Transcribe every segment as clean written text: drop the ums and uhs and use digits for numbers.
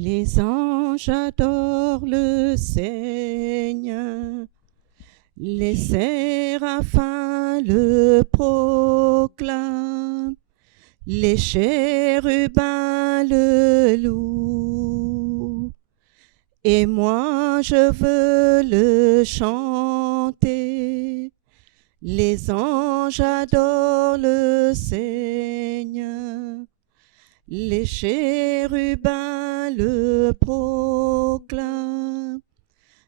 Les anges adorent le Seigneur, les séraphins le proclament, les chérubins le louent. Et moi je veux le chanter. Les anges adorent le Seigneur, les chérubins le proclament,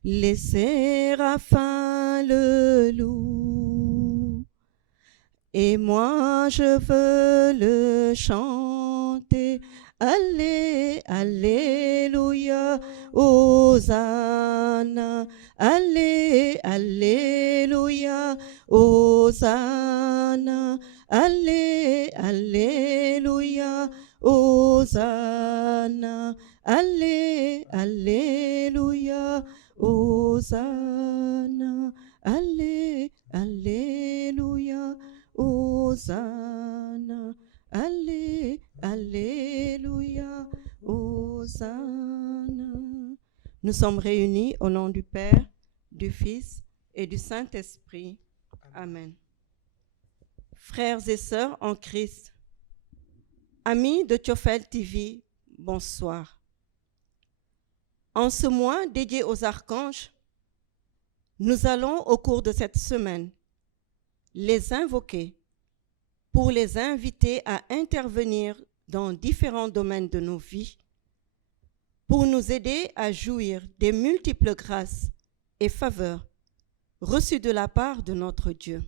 les séraphins le louent. Et moi je veux le chanter. Allé, alléluia, Hosanna. Allé, alléluia, Hosanna. Allé, alléluia, Hosanna. Allé, alléluia, Hosanna. Allé, alléluia, Hosanna. Allé, alléluia, Hosanna. Nous sommes réunis au nom du Père, du Fils et du Saint-Esprit. Amen. Frères et sœurs en Christ, amis de Thiofel TV, bonsoir. En ce mois dédié aux archanges, nous allons au cours de cette semaine les invoquer pour les inviter à intervenir dans différents domaines de nos vies, pour nous aider à jouir des multiples grâces et faveurs reçues de la part de notre Dieu.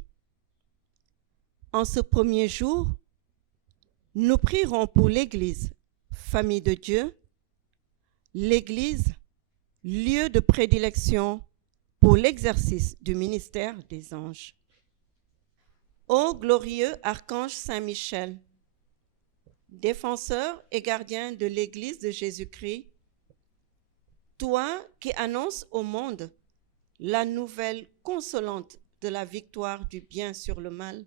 En ce premier jour, nous prierons pour l'Église, famille de Dieu, l'Église, lieu de prédilection pour l'exercice du ministère des anges. Ô glorieux archange Saint-Michel, défenseur et gardien de l'Église de Jésus-Christ, toi qui annonces au monde la nouvelle consolante de la victoire du bien sur le mal,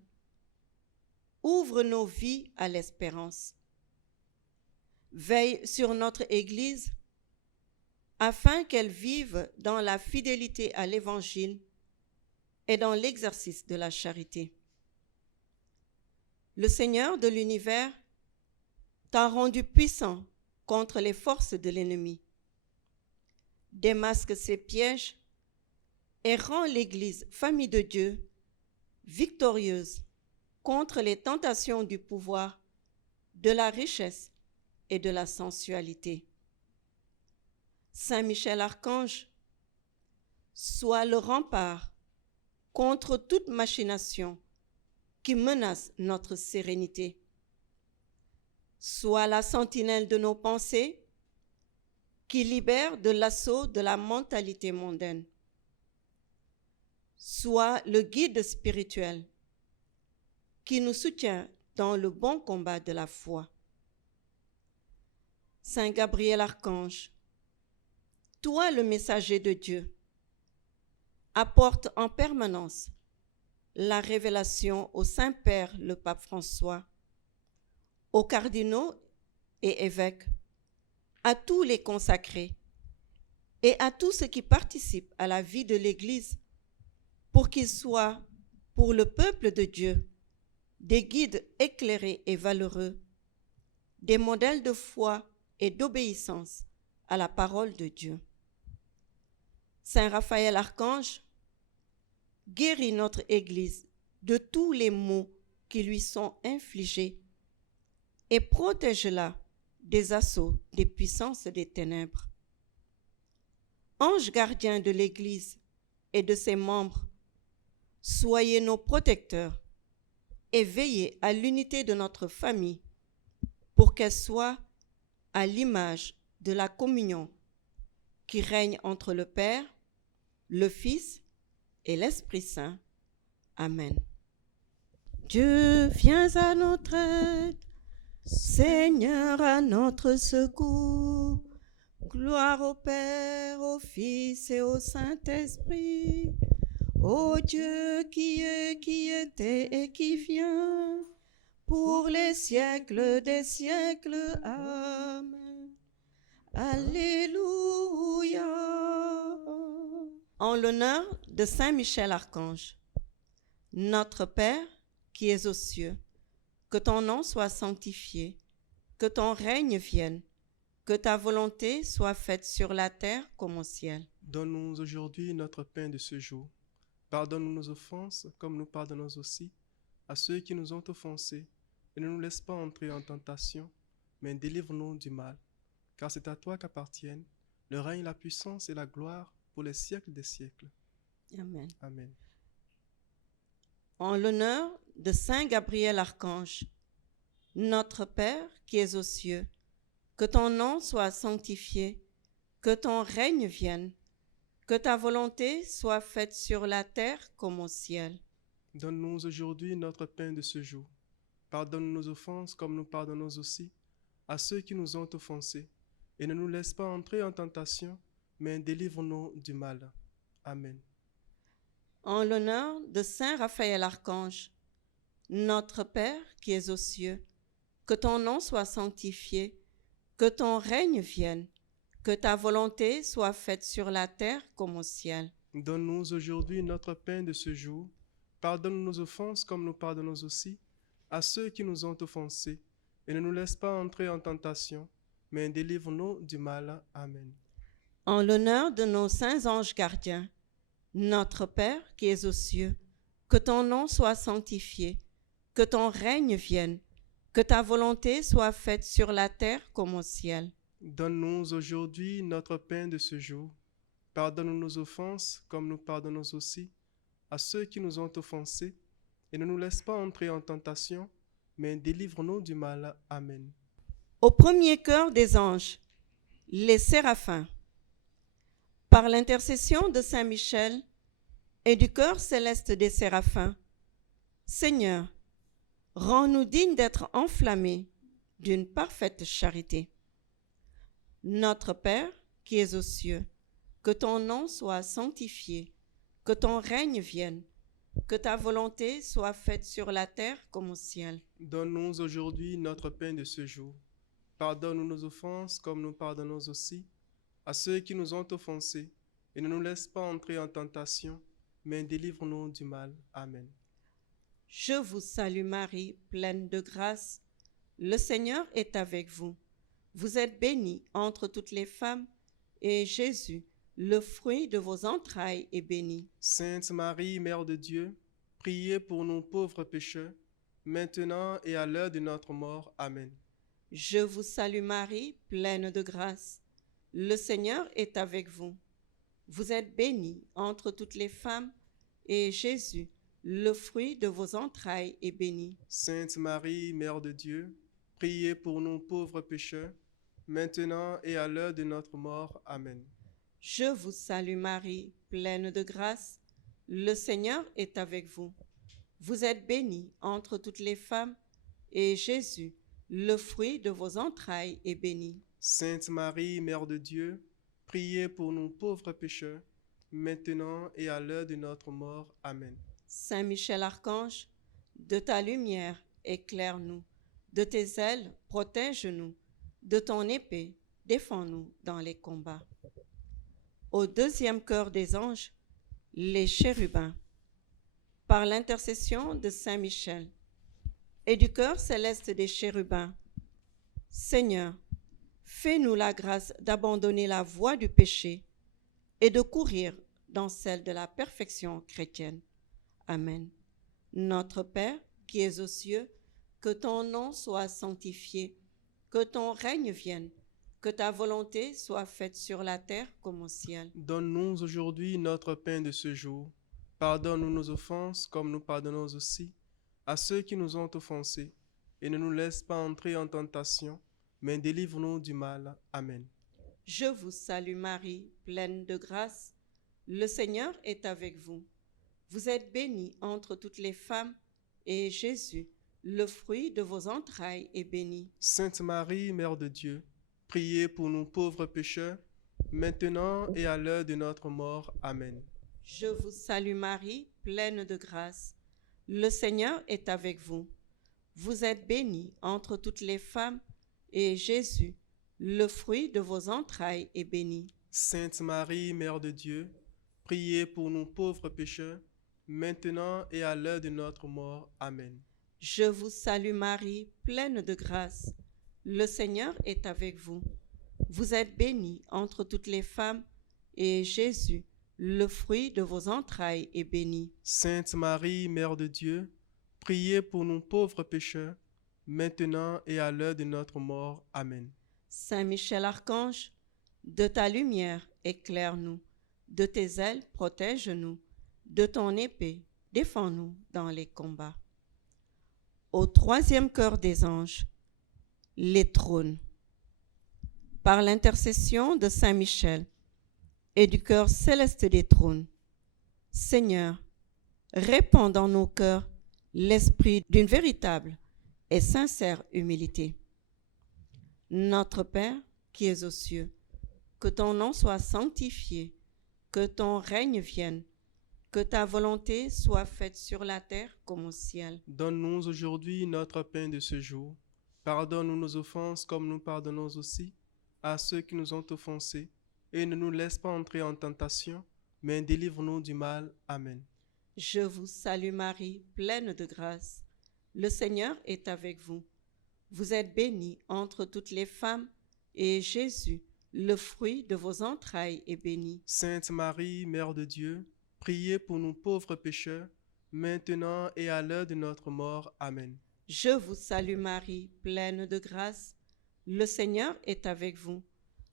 ouvre nos vies à l'espérance. Veille sur notre Église afin qu'elle vive dans la fidélité à l'Évangile et dans l'exercice de la charité. Le Seigneur de l'univers t'a rendu puissant contre les forces de l'ennemi. Démasque ses pièges et rend l'Église, famille de Dieu, victorieuse contre les tentations du pouvoir, de la richesse et de la sensualité. Saint Michel Archange, sois le rempart contre toute machination qui menace notre sérénité. Sois la sentinelle de nos pensées qui libère de l'assaut de la mentalité mondaine. Sois le guide spirituel qui nous soutient dans le bon combat de la foi. Saint Gabriel Archange, toi le messager de Dieu, apporte en permanence la révélation au Saint-Père, le pape François, aux cardinaux et évêques, à tous les consacrés et à tous ceux qui participent à la vie de l'Église pour qu'ils soient, pour le peuple de Dieu, des guides éclairés et valeureux, des modèles de foi et d'obéissance à la parole de Dieu. Saint Raphaël Archange, guéris notre Église de tous les maux qui lui sont infligés et protège-la des assauts des puissances des ténèbres. Ange gardien de l'Église et de ses membres, soyez nos protecteurs et veillez à l'unité de notre famille pour qu'elle soit à l'image de la communion qui règne entre le Père, le Fils et l'Esprit Saint. Amen. Dieu, viens à notre aide, Seigneur, à notre secours. Gloire au Père, au Fils et au Saint-Esprit, ô Dieu qui est, qui était et qui vient, pour les siècles des siècles. Amen. Alléluia. En l'honneur de Saint Michel Archange, notre Père qui es aux cieux, que ton nom soit sanctifié, que ton règne vienne, que ta volonté soit faite sur la terre comme au ciel. Donne-nous aujourd'hui notre pain de ce jour. Pardonne-nous nos offenses, comme nous pardonnons aussi à ceux qui nous ont offensés. Et ne nous laisse pas entrer en tentation, mais délivre-nous du mal. Car c'est à toi qu'appartiennent le règne, la puissance et la gloire pour les siècles des siècles. Amen. Amen. En l'honneur de Saint Gabriel Archange, notre Père qui es aux cieux, que ton nom soit sanctifié, que ton règne vienne, que ta volonté soit faite sur la terre comme au ciel. Donne-nous aujourd'hui notre pain de ce jour. Pardonne nos offenses comme nous pardonnons aussi à ceux qui nous ont offensés. Et ne nous laisse pas entrer en tentation, mais délivre-nous du mal. Amen. En l'honneur de Saint Raphaël Archange, notre Père qui es aux cieux, que ton nom soit sanctifié, que ton règne vienne, que ta volonté soit faite sur la terre comme au ciel. Donne-nous aujourd'hui notre pain de ce jour. Pardonne nos offenses comme nous pardonnons aussi à ceux qui nous ont offensés. Et ne nous laisse pas entrer en tentation, mais délivre-nous du mal. Amen. En l'honneur de nos saints anges gardiens, notre Père qui es aux cieux, que ton nom soit sanctifié, que ton règne vienne, que ta volonté soit faite sur la terre comme au ciel. Donne-nous aujourd'hui notre pain de ce jour. Pardonne nos offenses comme nous pardonnons aussi à ceux qui nous ont offensés. Et ne nous laisse pas entrer en tentation, mais délivre-nous du mal. Amen. Au premier chœur des anges, les séraphins. Par l'intercession de Saint Michel et du chœur céleste des séraphins, Seigneur, rends-nous dignes d'être enflammés d'une parfaite charité. Notre Père qui es aux cieux, que ton nom soit sanctifié, que ton règne vienne, que ta volonté soit faite sur la terre comme au ciel. Donne-nous aujourd'hui notre pain de ce jour. Pardonne nos offenses comme nous pardonnons aussi à ceux qui nous ont offensés. Et ne nous laisse pas entrer en tentation, mais délivre-nous du mal. Amen. Je vous salue Marie, pleine de grâce. Le Seigneur est avec vous. Vous êtes bénie entre toutes les femmes, et Jésus, le fruit de vos entrailles, est béni. Sainte Marie, Mère de Dieu, priez pour nous pauvres pécheurs, maintenant et à l'heure de notre mort. Amen. Je vous salue Marie, pleine de grâce. Le Seigneur est avec vous. Vous êtes bénie entre toutes les femmes, et Jésus, le fruit de vos entrailles, est béni. Sainte Marie, Mère de Dieu, priez pour nous pauvres pécheurs, maintenant et à l'heure de notre mort. Amen. Je vous salue Marie, pleine de grâce. Le Seigneur est avec vous. Vous êtes bénie entre toutes les femmes, et Jésus, le fruit de vos entrailles, est béni. Sainte Marie, Mère de Dieu, priez pour nous pauvres pécheurs, maintenant et à l'heure de notre mort. Amen. Saint Michel Archange, de ta lumière, éclaire-nous. De tes ailes, protège-nous. De ton épée, défends-nous dans les combats. Au deuxième chœur des anges, les chérubins. Par l'intercession de Saint Michel et du chœur céleste des chérubins, Seigneur, fais-nous la grâce d'abandonner la voie du péché et de courir dans celle de la perfection chrétienne. Amen. Notre Père, qui es aux cieux, que ton nom soit sanctifié, que ton règne vienne, que ta volonté soit faite sur la terre comme au ciel. Donne-nous aujourd'hui notre pain de ce jour. Pardonne-nous nos offenses comme nous pardonnons aussi à ceux qui nous ont offensés. Et ne nous laisse pas entrer en tentation, mais délivre-nous du mal. Amen. Je vous salue Marie, pleine de grâce. Le Seigneur est avec vous. Vous êtes bénie entre toutes les femmes, et Jésus, le fruit de vos entrailles, est béni. Sainte Marie, Mère de Dieu, priez pour nous pauvres pécheurs, maintenant et à l'heure de notre mort. Amen. Je vous salue Marie, pleine de grâce. Le Seigneur est avec vous. Vous êtes bénie entre toutes les femmes, et Jésus, le fruit de vos entrailles est béni. Sainte Marie, Mère de Dieu, priez pour nous pauvres pécheurs, maintenant et à l'heure de notre mort. Amen. Je vous salue Marie, pleine de grâce. Le Seigneur est avec vous. Vous êtes bénie entre toutes les femmes, et Jésus, le fruit de vos entrailles, est béni. Sainte Marie, Mère de Dieu, priez pour nous pauvres pécheurs, maintenant et à l'heure de notre mort. Amen. Saint Michel Archange, de ta lumière éclaire-nous, de tes ailes protège-nous, de ton épée défends-nous dans les combats. Au troisième cœur des anges, les trônes. Par l'intercession de Saint Michel et du cœur céleste des trônes, Seigneur, répands dans nos cœurs l'esprit d'une véritable et sincère humilité. Notre Père qui es aux cieux, que ton nom soit sanctifié, que ton règne vienne, que ta volonté soit faite sur la terre comme au ciel. Donne-nous aujourd'hui notre pain de ce jour. Pardonne-nous nos offenses comme nous pardonnons aussi à ceux qui nous ont offensés. Et ne nous laisse pas entrer en tentation, mais délivre-nous du mal. Amen. Je vous salue Marie, pleine de grâce. Le Seigneur est avec vous. Vous êtes bénie entre toutes les femmes, et Jésus, le fruit de vos entrailles, est béni. Sainte Marie, Mère de Dieu, priez pour nous pauvres pécheurs, maintenant et à l'heure de notre mort. Amen. Je vous salue Marie, pleine de grâce. Le Seigneur est avec vous.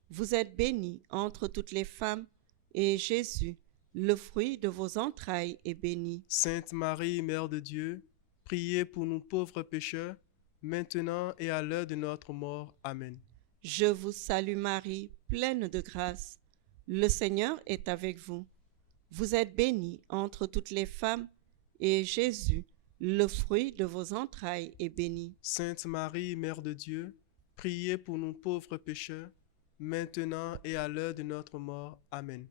Vous êtes bénie entre toutes les femmes, et Jésus, le fruit de vos entrailles, est béni. Sainte Marie, Mère de Dieu, priez pour nous pauvres pécheurs, maintenant et à l'heure de notre mort. Amen. Je vous salue Marie, pleine de grâce. Le Seigneur est avec vous. Vous êtes bénie entre toutes les femmes, et Jésus, le fruit de vos entrailles, est béni. Sainte Marie, Mère de Dieu, priez pour nous pauvres pécheurs, maintenant et à l'heure de notre mort. Amen.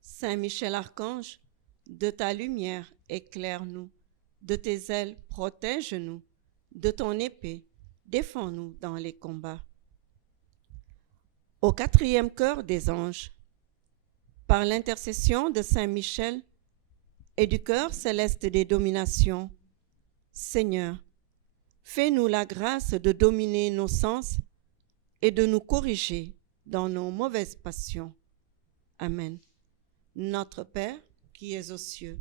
Saint Michel Archange, de ta lumière éclaire-nous, de tes ailes protège-nous, de ton épée défends-nous dans les combats. Au quatrième cœur des anges, par l'intercession de Saint Michel et du cœur céleste des dominations, Seigneur, fais-nous la grâce de dominer nos sens et de nous corriger dans nos mauvaises passions. Amen. Notre Père, qui es aux cieux,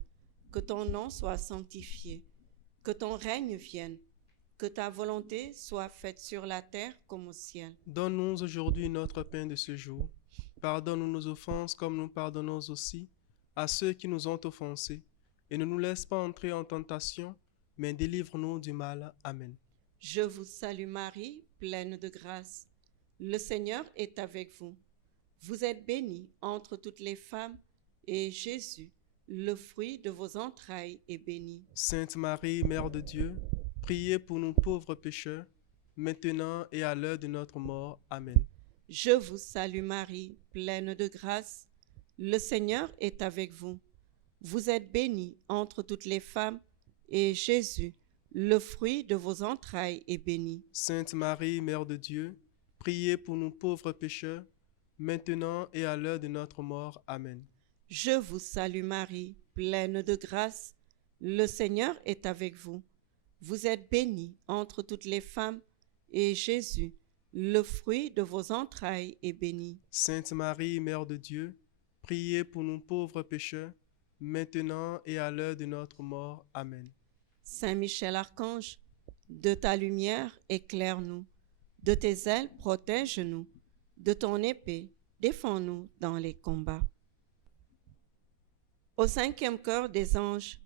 que ton nom soit sanctifié, que ton règne vienne, que ta volonté soit faite sur la terre comme au ciel. Donne-nous aujourd'hui notre pain de ce jour. Pardonne-nous nos offenses comme nous pardonnons aussi à ceux qui nous ont offensés. Et ne nous laisse pas entrer en tentation, mais délivre-nous du mal. Amen. Je vous salue Marie, pleine de grâce. Le Seigneur est avec vous. Vous êtes bénie entre toutes les femmes, et Jésus, le fruit de vos entrailles, est béni. Sainte Marie, Mère de Dieu, priez pour nous pauvres pécheurs, maintenant et à l'heure de notre mort. Amen. Je vous salue Marie, pleine de grâce. Le Seigneur est avec vous. Vous êtes bénie entre toutes les femmes, et Jésus, le fruit de vos entrailles, est béni. Sainte Marie, Mère de Dieu, priez pour nous pauvres pécheurs, maintenant et à l'heure de notre mort. Amen. Je vous salue Marie, pleine de grâce. Le Seigneur est avec vous. Vous êtes bénie entre toutes les femmes, et Jésus, le fruit de vos entrailles, est béni. Sainte Marie, Mère de Dieu, priez pour nous pauvres pécheurs, maintenant et à l'heure de notre mort. Amen. Saint Michel Archange, de ta lumière éclaire-nous, de tes ailes protège-nous, de ton épée défends-nous dans les combats. Au cinquième cœur des anges,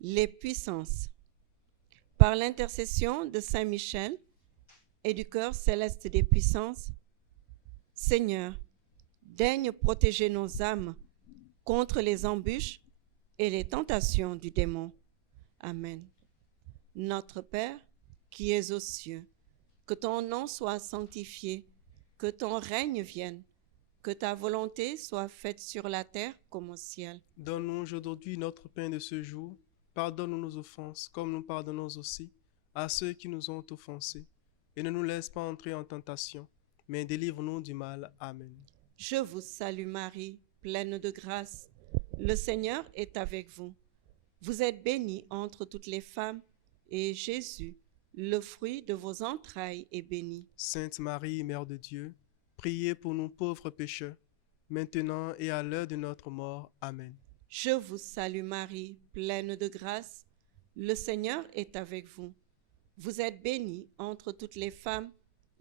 les puissances. Par l'intercession de Saint Michel et du cœur céleste des puissances, Seigneur, daigne protéger nos âmes contre les embûches et les tentations du démon. Amen. Notre Père, qui es aux cieux, que ton nom soit sanctifié, que ton règne vienne, que ta volonté soit faite sur la terre comme au ciel. Donne-nous aujourd'hui notre pain de ce jour. Pardonne-nous nos offenses, comme nous pardonnons aussi à ceux qui nous ont offensés. Et ne nous laisse pas entrer en tentation, mais délivre-nous du mal. Amen. Je vous salue Marie, pleine de grâce. Le Seigneur est avec vous. Vous êtes bénie entre toutes les femmes, et Jésus, le fruit de vos entrailles, est béni. Sainte Marie, Mère de Dieu, priez pour nous pauvres pécheurs, maintenant et à l'heure de notre mort. Amen. Je vous salue Marie, pleine de grâce. Le Seigneur est avec vous. Vous êtes bénie entre toutes les femmes,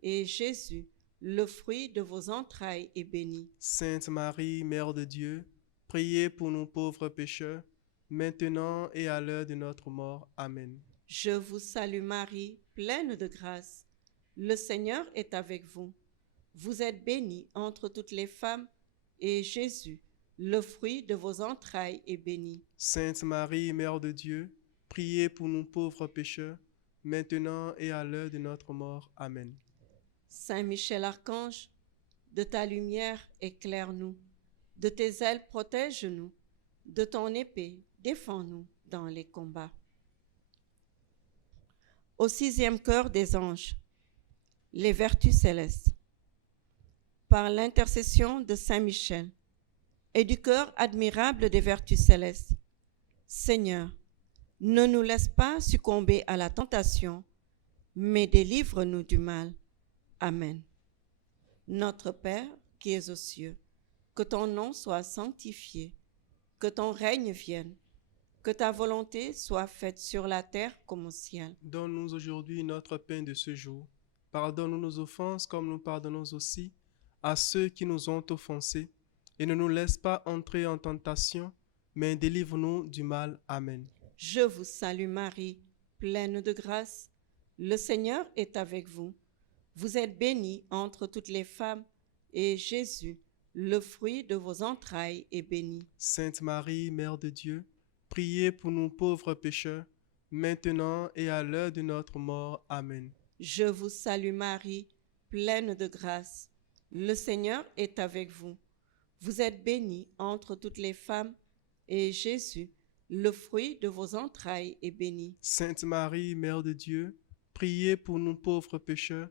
et Jésus, le fruit de vos entrailles, est béni. Sainte Marie, Mère de Dieu, priez pour nous pauvres pécheurs, maintenant et à l'heure de notre mort. Amen. Je vous salue Marie, pleine de grâce. Le Seigneur est avec vous. Vous êtes bénie entre toutes les femmes, et Jésus, le fruit de vos entrailles, est béni. Sainte Marie, Mère de Dieu, priez pour nous pauvres pécheurs, maintenant et à l'heure de notre mort. Amen. Saint Michel Archange, de ta lumière éclaire-nous, de tes ailes protège-nous, de ton épée défends-nous dans les combats. Au 6e chœur des anges, les vertus célestes. Par l'intercession de Saint Michel et du cœur admirable des vertus célestes, Seigneur, ne nous laisse pas succomber à la tentation, mais délivre-nous du mal. Amen. Notre Père qui es aux cieux, que ton nom soit sanctifié, que ton règne vienne, que ta volonté soit faite sur la terre comme au ciel. Donne-nous aujourd'hui notre pain de ce jour. Pardonne-nous nos offenses comme nous pardonnons aussi à ceux qui nous ont offensés. Et ne nous laisse pas entrer en tentation, mais délivre-nous du mal. Amen. Je vous salue Marie, pleine de grâce. Le Seigneur est avec vous. Vous êtes bénie entre toutes les femmes, et Jésus, le fruit de vos entrailles, est béni. Sainte Marie, Mère de Dieu, priez pour nous pauvres pécheurs, maintenant et à l'heure de notre mort. Amen. Je vous salue Marie, pleine de grâce. Le Seigneur est avec vous. Vous êtes bénie entre toutes les femmes, et Jésus, le fruit de vos entrailles, est béni. Sainte Marie, Mère de Dieu, priez pour nous pauvres pécheurs,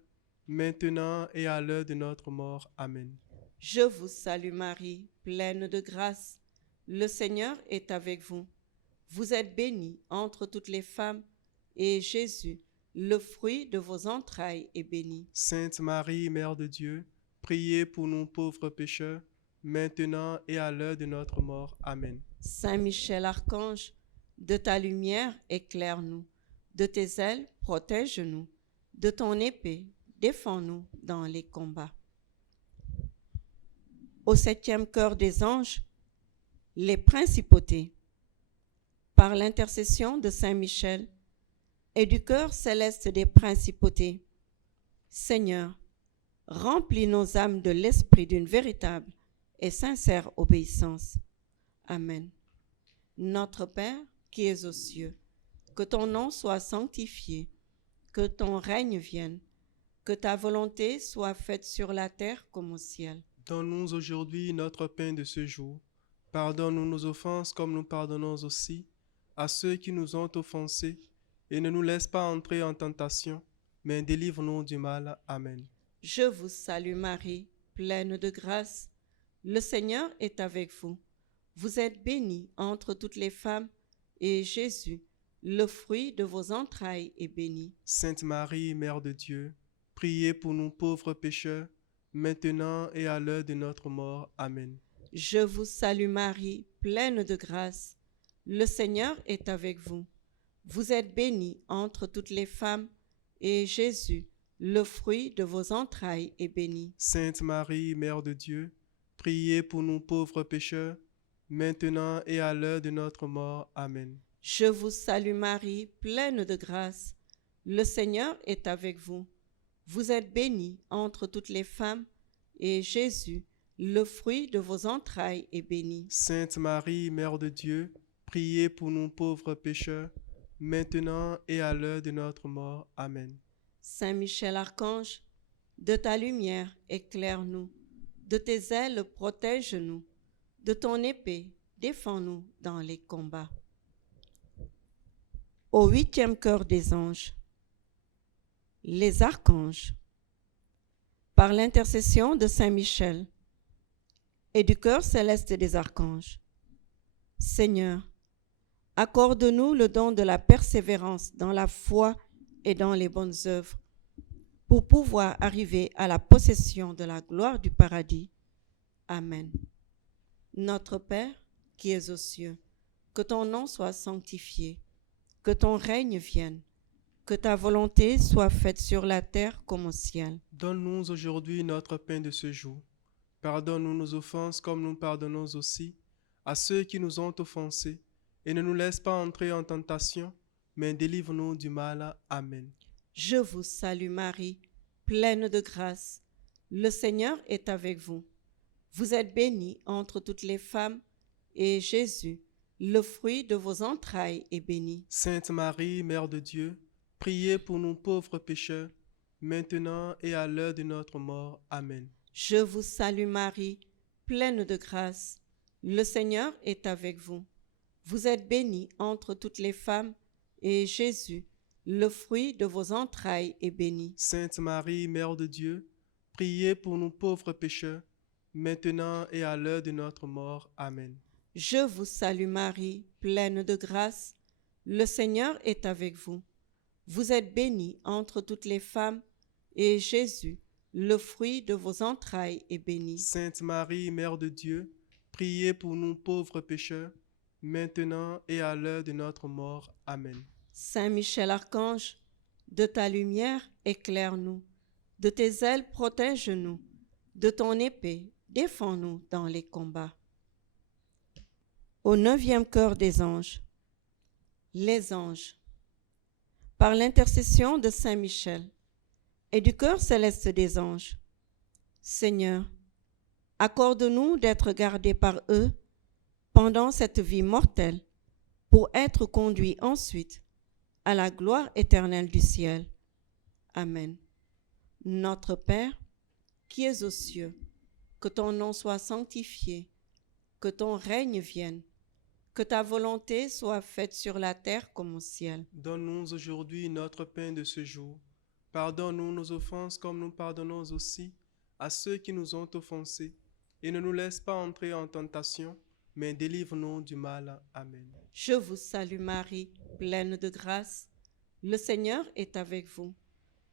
maintenant et à l'heure de notre mort. Amen. Je vous salue Marie, pleine de grâce. Le Seigneur est avec vous. Vous êtes bénie entre toutes les femmes, et Jésus, le fruit de vos entrailles, est béni. Sainte Marie, Mère de Dieu, priez pour nous pauvres pécheurs, maintenant et à l'heure de notre mort. Amen. Saint Michel Archange, de ta lumière éclaire-nous, de tes ailes protège-nous, de ton épée défends-nous dans les combats. Au 7e chœur des anges, les principautés. Par l'intercession de Saint Michel et du cœur céleste des principautés, Seigneur, remplis nos âmes de l'esprit d'une véritable et sincère obéissance. Amen. Notre Père qui es aux cieux, que ton nom soit sanctifié, que ton règne vienne, que ta volonté soit faite sur la terre comme au ciel. Donne-nous aujourd'hui notre pain de ce jour. Pardonne-nous nos offenses comme nous pardonnons aussi à ceux qui nous ont offensés, et ne nous laisse pas entrer en tentation, mais délivre-nous du mal. Amen. Je vous salue Marie, pleine de grâce. Le Seigneur est avec vous. Vous êtes bénie entre toutes les femmes, et Jésus, le fruit de vos entrailles, est béni. Sainte Marie, Mère de Dieu, priez pour nous pauvres pécheurs, maintenant et à l'heure de notre mort. Amen. Je vous salue Marie, pleine de grâce. Le Seigneur est avec vous. Vous êtes bénie entre toutes les femmes, et Jésus, le fruit de vos entrailles, est béni. Sainte Marie, Mère de Dieu, priez pour nous pauvres pécheurs, maintenant et à l'heure de notre mort. Amen. Je vous salue Marie, pleine de grâce. Le Seigneur est avec vous. Vous êtes bénie entre toutes les femmes, et Jésus, le fruit de vos entrailles, est béni. Sainte Marie, Mère de Dieu, priez pour nous pauvres pécheurs, maintenant et à l'heure de notre mort. Amen. Saint Michel Archange, de ta lumière éclaire-nous, de tes ailes protège-nous, de ton épée défends-nous dans les combats. Au 8e chœur des anges, les archanges. par l'intercession de Saint Michel et du cœur céleste des archanges. Seigneur, accorde-nous le don de la persévérance dans la foi et dans les bonnes œuvres, pour pouvoir arriver à la possession de la gloire du paradis. Amen. Notre Père, qui es aux cieux, que ton nom soit sanctifié, que ton règne vienne, que ta volonté soit faite sur la terre comme au ciel. Donne-nous aujourd'hui notre pain de ce jour. Pardonne-nous nos offenses comme nous pardonnons aussi à ceux qui nous ont offensés. Et ne nous laisse pas entrer en tentation, mais délivre-nous du mal. Amen. Je vous salue Marie, pleine de grâce. Le Seigneur est avec vous. Vous êtes bénie entre toutes les femmes, et Jésus, le fruit de vos entrailles, est béni. Sainte Marie, Mère de Dieu, priez pour nous pauvres pécheurs, maintenant et à l'heure de notre mort. Amen. Je vous salue Marie, pleine de grâce. Le Seigneur est avec vous. Vous êtes bénie entre toutes les femmes, et Jésus, le fruit de vos entrailles, est béni. Sainte Marie, Mère de Dieu, priez pour nous pauvres pécheurs, maintenant et à l'heure de notre mort. Amen. Je vous salue Marie, pleine de grâce. Le Seigneur est avec vous. Vous êtes bénie entre toutes les femmes, et Jésus, le fruit de vos entrailles, est béni. Sainte Marie, Mère de Dieu, priez pour nous pauvres pécheurs, maintenant et à l'heure de notre mort. Amen. Saint Michel Archange, de ta lumière éclaire-nous, de tes ailes protège-nous, de ton épée défends-nous dans les combats. Au 9e chœur des anges, les anges, par l'intercession de Saint Michel et du cœur céleste des anges, Seigneur, accorde-nous d'être gardés par eux pendant cette vie mortelle, pour être conduits ensuite à la gloire éternelle du ciel. Amen. Notre Père, qui es aux cieux, que ton nom soit sanctifié, que ton règne vienne, que ta volonté soit faite sur la terre comme au ciel. Donne-nous aujourd'hui notre pain de ce jour. Pardonne-nous nos offenses comme nous pardonnons aussi à ceux qui nous ont offensés. Et ne nous laisse pas entrer en tentation, mais délivre-nous du mal. Amen. Je vous salue Marie, pleine de grâce. Le Seigneur est avec vous.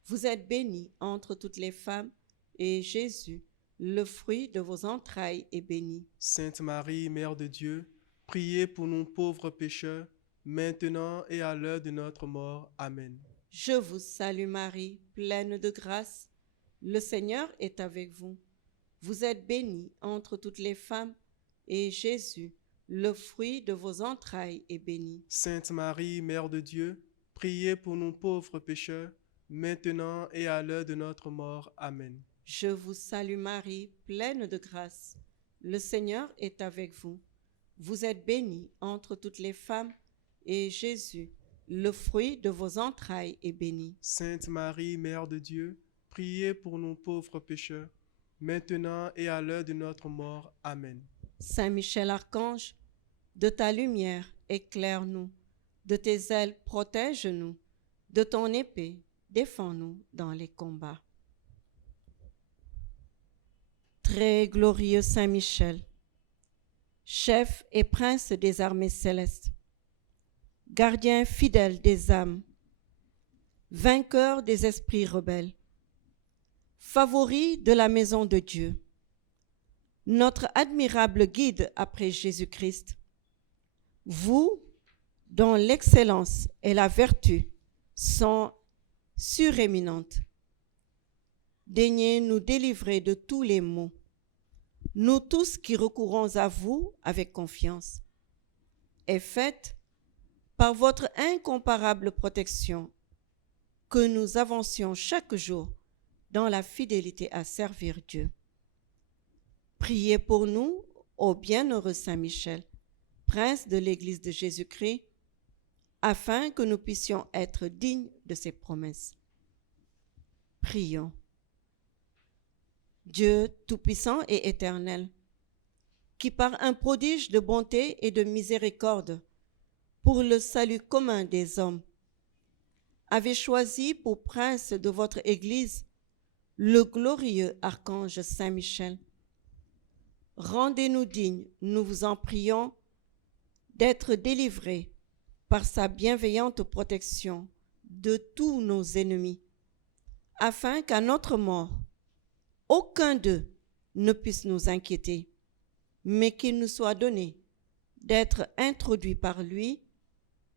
Vous êtes bénie entre toutes les femmes, et Jésus, le fruit de vos entrailles, est béni. Sainte Marie, Mère de Dieu, priez pour nous pauvres pécheurs, maintenant et à l'heure de notre mort. Amen. Je vous salue Marie, pleine de grâce. Le Seigneur est avec vous. Vous êtes bénie entre toutes les femmes, et Jésus, le fruit de vos entrailles, est béni. Sainte Marie, Mère de Dieu, priez pour nous pauvres pécheurs, maintenant et à l'heure de notre mort. Amen. Je vous salue Marie, pleine de grâce. Le Seigneur est avec vous. Vous êtes bénie entre toutes les femmes, et Jésus, le fruit de vos entrailles, est béni. Sainte Marie, Mère de Dieu, priez pour nous pauvres pécheurs, maintenant et à l'heure de notre mort. Amen. Saint Michel Archange, de ta lumière éclaire-nous, de tes ailes protège-nous, de ton épée défends-nous dans les combats. Très glorieux Saint Michel, chef et prince des armées célestes, gardien fidèle des âmes, vainqueur des esprits rebelles, favori de la maison de Dieu, notre admirable guide après Jésus-Christ, vous, dont l'excellence et la vertu sont suréminentes, daignez nous délivrer de tous les maux, nous tous qui recourons à vous avec confiance, et faites, par votre incomparable protection, que nous avancions chaque jour dans la fidélité à servir Dieu. Priez pour nous, ô bienheureux Saint Michel, prince de l'Église de Jésus-Christ, afin que nous puissions être dignes de ses promesses. Prions. Dieu tout-puissant et éternel, qui par un prodige de bonté et de miséricorde, pour le salut commun des hommes, avez choisi pour prince de votre Église le glorieux archange Saint-Michel, rendez-nous dignes, nous vous en prions, d'être délivrés par sa bienveillante protection de tous nos ennemis, afin qu'à notre mort, aucun d'eux ne puisse nous inquiéter, mais qu'il nous soit donné d'être introduits par lui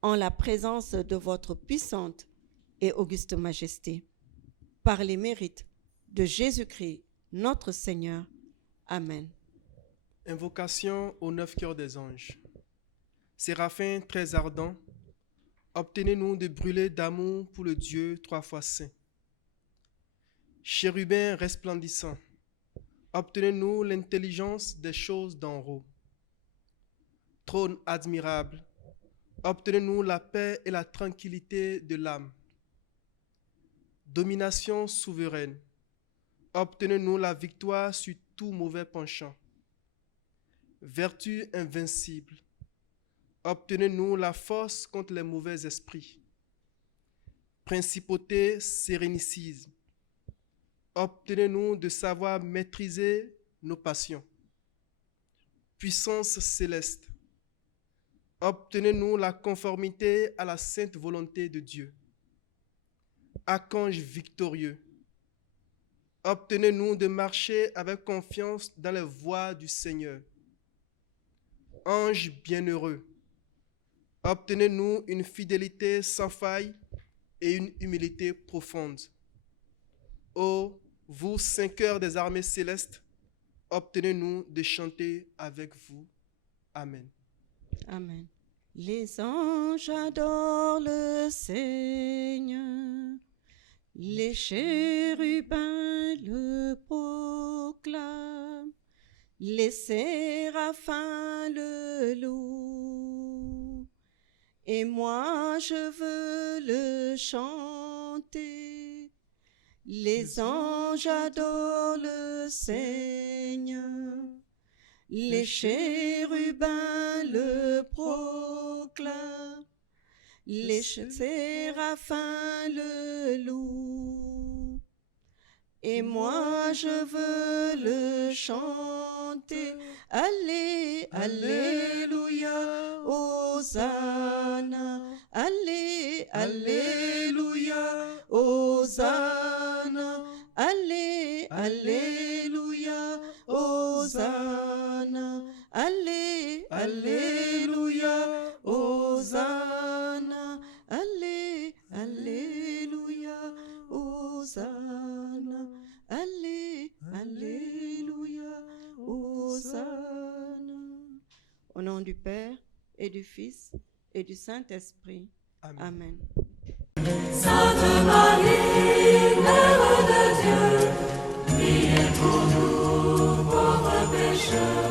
en la présence de votre puissante et auguste majesté, par les mérites de Jésus-Christ, notre Seigneur. Amen. Invocation aux 9 cœurs des anges. Séraphins très ardents, obtenez-nous de brûler d'amour pour le Dieu 3 fois saint. Chérubins resplendissants, obtenez-nous l'intelligence des choses d'en haut. Trône admirable, obtenez-nous la paix et la tranquillité de l'âme. Domination souveraine, obtenez-nous la victoire sur tout mauvais penchant. Vertu invincible, obtenez-nous la force contre les mauvais esprits. Principauté sérénissime, obtenez-nous de savoir maîtriser nos passions. Puissance céleste, obtenez-nous la conformité à la sainte volonté de Dieu. Archange victorieux, obtenez-nous de marcher avec confiance dans les voies du Seigneur. Ange bienheureux, obtenez-nous une fidélité sans faille et une humilité profonde. Ô vous, 5 cœurs des armées célestes, obtenez-nous de chanter avec vous. Amen. Amen. Les anges adorent le Seigneur, les chérubins le proclament, les séraphins le louent, et moi je veux le chanter. Les anges adorent le Seigneur, les chérubins le proclament, les séraphins le louent, et moi je veux le chanter. Allé, alléluia, Hosanna, allé, alléluia, Hosanna, allé, alléluia, Hosanna, allé, alléluia, Hosanna, allé, alléluia, Hosanna, allé, alléluia, Hosanna. Au nom du Père et du Fils et du Saint-Esprit. Amen. Amen. Sainte Marie, Mère de Dieu, priez pour nous pauvres pécheurs.